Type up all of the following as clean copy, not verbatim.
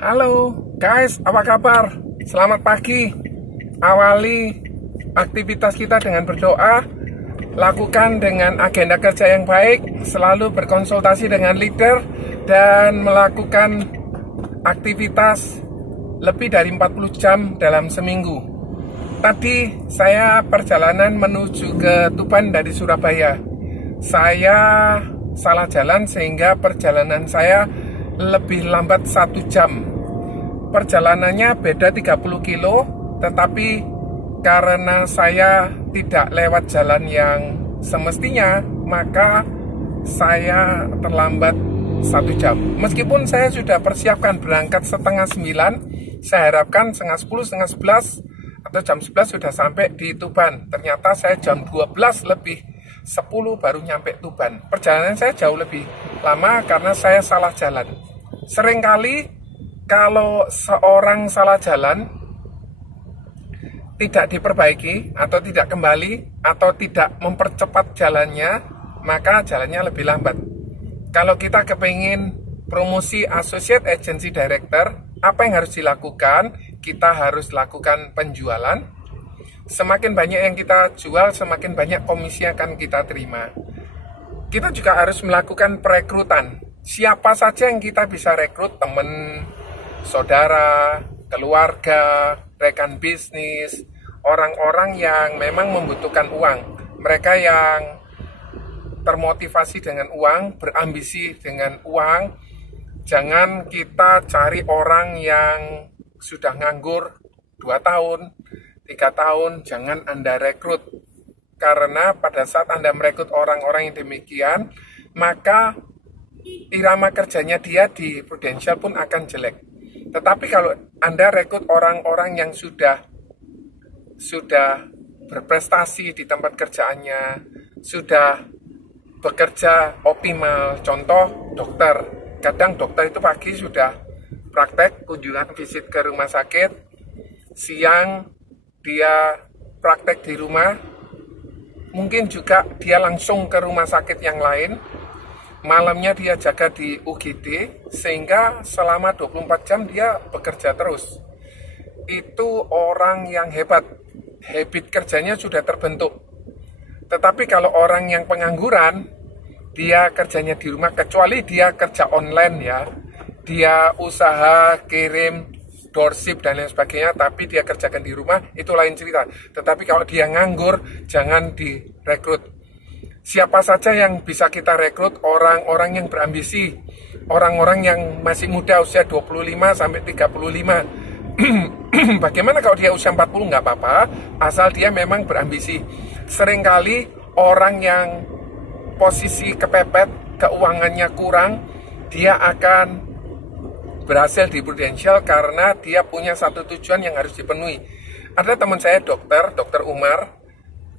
Halo guys, apa kabar? Selamat pagi. Awali aktivitas kita dengan berdoa, lakukan dengan agenda kerja yang baik, selalu berkonsultasi dengan leader, dan melakukan aktivitas lebih dari 40 jam dalam seminggu. Tadi saya perjalanan menuju ke Tuban dari Surabaya. Saya salah jalan sehingga perjalanan saya lebih lambat 1 jam. Perjalanannya beda 30 kilo, tetapi karena saya tidak lewat jalan yang semestinya, maka saya terlambat 1 jam. Meskipun saya sudah persiapkan berangkat setengah 9, saya harapkan setengah 10, setengah 11, atau jam 11 sudah sampai di Tuban. Ternyata saya jam 12 lebih 10 baru nyampe Tuban. Perjalanan saya jauh lebih lama karena saya salah jalan. Seringkali kalau seorang salah jalan, tidak diperbaiki atau tidak kembali atau tidak mempercepat jalannya, maka jalannya lebih lambat. Kalau kita kepingin promosi Associate Agency Director, apa yang harus dilakukan? Kita harus lakukan penjualan. Semakin banyak yang kita jual, semakin banyak komisi yang akan kita terima. Kita juga harus melakukan perekrutan. Siapa saja yang kita bisa rekrut, teman, saudara, keluarga, rekan bisnis, orang-orang yang memang membutuhkan uang. Mereka yang termotivasi dengan uang, berambisi dengan uang. Jangan kita cari orang yang sudah nganggur 2 tahun, 3 tahun, jangan Anda rekrut. Karena pada saat Anda merekrut orang-orang yang demikian, maka irama kerjanya dia di Prudential pun akan jelek. Tetapi kalau Anda rekrut orang-orang yang sudah berprestasi di tempat kerjaannya, sudah bekerja optimal, contoh dokter. Kadang dokter itu pagi sudah praktek, kunjungan visit ke rumah sakit, siang dia praktek di rumah, mungkin juga dia langsung ke rumah sakit yang lain, malamnya dia jaga di UGD, sehingga selama 24 jam dia bekerja terus. Itu orang yang hebat, habit kerjanya sudah terbentuk. Tetapi kalau orang yang pengangguran, dia kerjanya di rumah, kecuali dia kerja online ya, dia usaha kirim, doorship dan lain sebagainya, tapi dia kerjakan di rumah, itu lain cerita. Tetapi kalau dia nganggur, jangan direkrut. Siapa saja yang bisa kita rekrut? Orang-orang yang berambisi, orang-orang yang masih muda, usia 25 sampai 35. Bagaimana kalau dia usia 40? Nggak apa-apa, asal dia memang berambisi. Seringkali orang yang posisi kepepet, keuangannya kurang, dia akan berhasil di Prudential karena dia punya satu tujuan yang harus dipenuhi. Ada teman saya dokter Umar,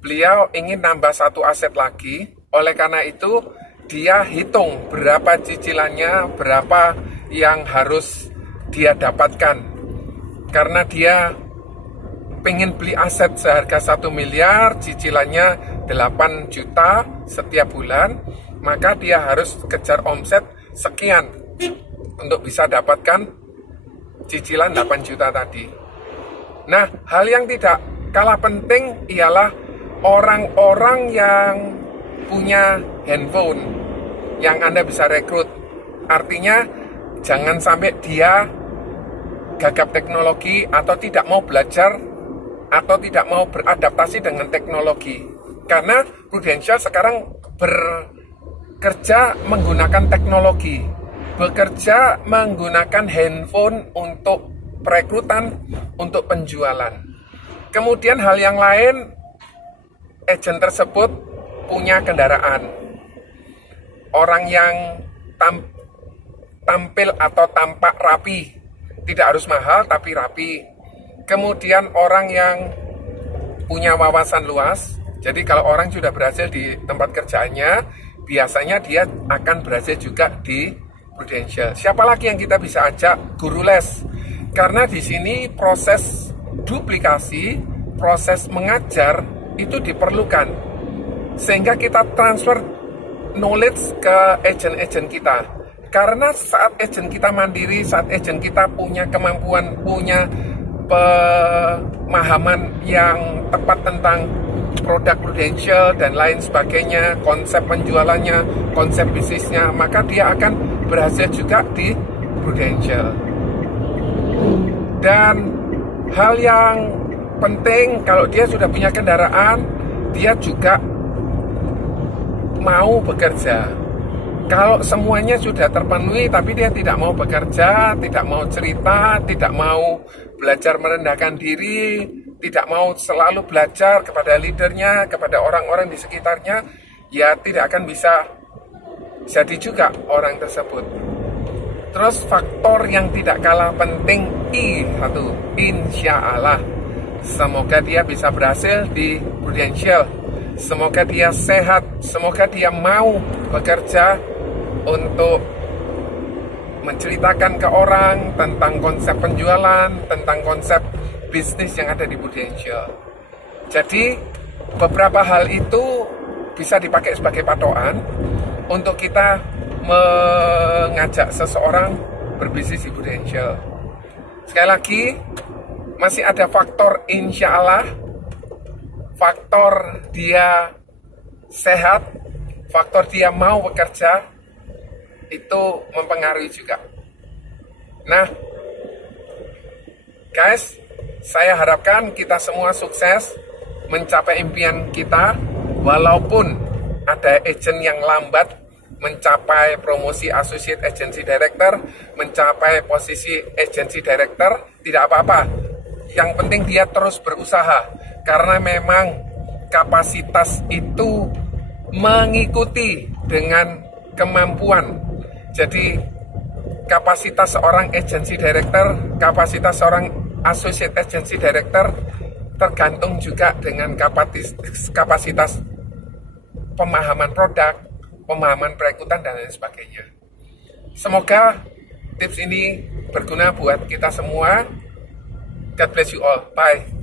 beliau ingin nambah satu aset lagi, oleh karena itu dia hitung berapa cicilannya, berapa yang harus dia dapatkan. Karena dia pengen beli aset seharga 1 miliar, cicilannya 8 juta setiap bulan, maka dia harus kejar omset sekian untuk bisa dapatkan cicilan 8 juta tadi. Nah, hal yang tidak kalah penting ialah orang-orang yang punya handphone yang Anda bisa rekrut. Artinya, jangan sampai dia gagap teknologi atau tidak mau belajar atau tidak mau beradaptasi dengan teknologi. Karena Prudential sekarang bekerja menggunakan teknologi, bekerja menggunakan handphone untuk perekrutan, untuk penjualan. Kemudian hal yang lain, agen tersebut punya kendaraan. Orang yang tampil atau tampak rapi, tidak harus mahal tapi rapi. Kemudian orang yang punya wawasan luas. Jadi kalau orang sudah berhasil di tempat kerjaannya, biasanya dia akan berhasil juga di Prudential. Siapa lagi yang kita bisa ajak? Guru les. Karena di sini proses duplikasi, proses mengajar itu diperlukan. Sehingga kita transfer knowledge ke agen-agen kita. karena saat agent kita mandiri, saat agent kita punya kemampuan, punya pemahaman yang tepat tentang produk Prudential dan lain sebagainya, konsep penjualannya, konsep bisnisnya, maka dia akan berhasil juga di Prudential. Dan hal yang penting, kalau dia sudah punya kendaraan, dia juga mau bekerja. Kalau semuanya sudah terpenuhi tapi dia tidak mau bekerja, tidak mau cerita, tidak mau belajar merendahkan diri, tidak mau selalu belajar kepada leadernya, kepada orang-orang di sekitarnya, ya tidak akan bisa jadi juga orang tersebut. Terus faktor yang tidak kalah penting I1, insya Allah. Semoga dia bisa berhasil di Prudential. Semoga dia sehat, semoga dia mau bekerja untuk menceritakan ke orang tentang konsep penjualan, tentang konsep bisnis yang ada di Prudential. Jadi beberapa hal itu bisa dipakai sebagai patokan untuk kita mengajak seseorang berbisnis di Prudential. Sekali lagi, masih ada faktor insya Allah, faktor dia sehat, faktor dia mau bekerja, itu mempengaruhi juga. Nah, guys, saya harapkan kita semua sukses mencapai impian kita, walaupun ada agent yang lambat mencapai promosi Associate Agency Director, mencapai posisi Agency Director, tidak apa-apa. Yang penting dia terus berusaha, karena memang kapasitas itu mengikuti dengan kemampuan. Jadi kapasitas seorang Agency Director, kapasitas seorang Associate Agency Director tergantung juga dengan kapasitas pemahaman produk, pemahaman perekrutan, dan lain sebagainya. Semoga tips ini berguna buat kita semua. God bless you all. Bye.